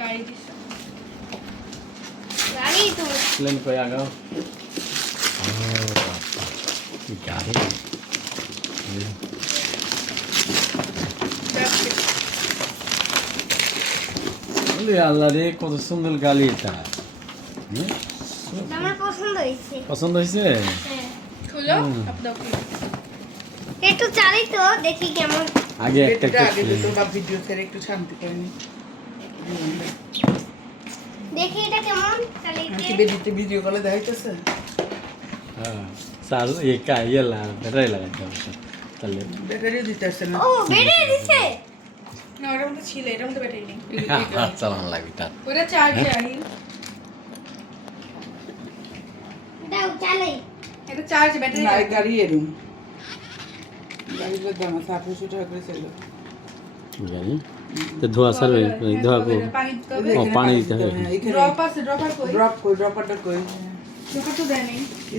গাড়ি দিছে গাড়ি তো প্লেন কই আগাও গাড়ি বলে আল্লাহ রে কত সুন্দর গাড়ি এটা আমার পছন্দ হয়েছে পছন্দ হয়েছে হ্যাঁ খুলো আপনার একটু চালাই তো দেখি কেমন আগে একটা আগে তো বাপ ভিডিও করে একটু শান্তি পাইনি দেখি এটা কেমন চালাইতে কি বেডিতে ভিডিও কলে দেখাইতেছে হ্যাঁ সার একা ইয়েলা ব্যাটারি লাগাইতে হবে তাহলে ব্যাটারিও দিতে আসছে না ও বেড়ে দিছে না ওটার মধ্যে ছিল এটার মধ্যে ব্যাটারি নেই চালানো লাগবে তার ওটা চার্জে আহিল দাও চালাই এটা চার্জে ব্যাটারি না এই গাড়ি এরুম গাড়ির দাম আছে 800 টাকা করে ছিল জানি তো ধোয়া সারবে ধোয়া কো পানি দিতে হবে ও পানি দিতে হবে ড্রপ আছে ড্রপার কই ড্রপারটা কই ড্রপার তো দেয় নেই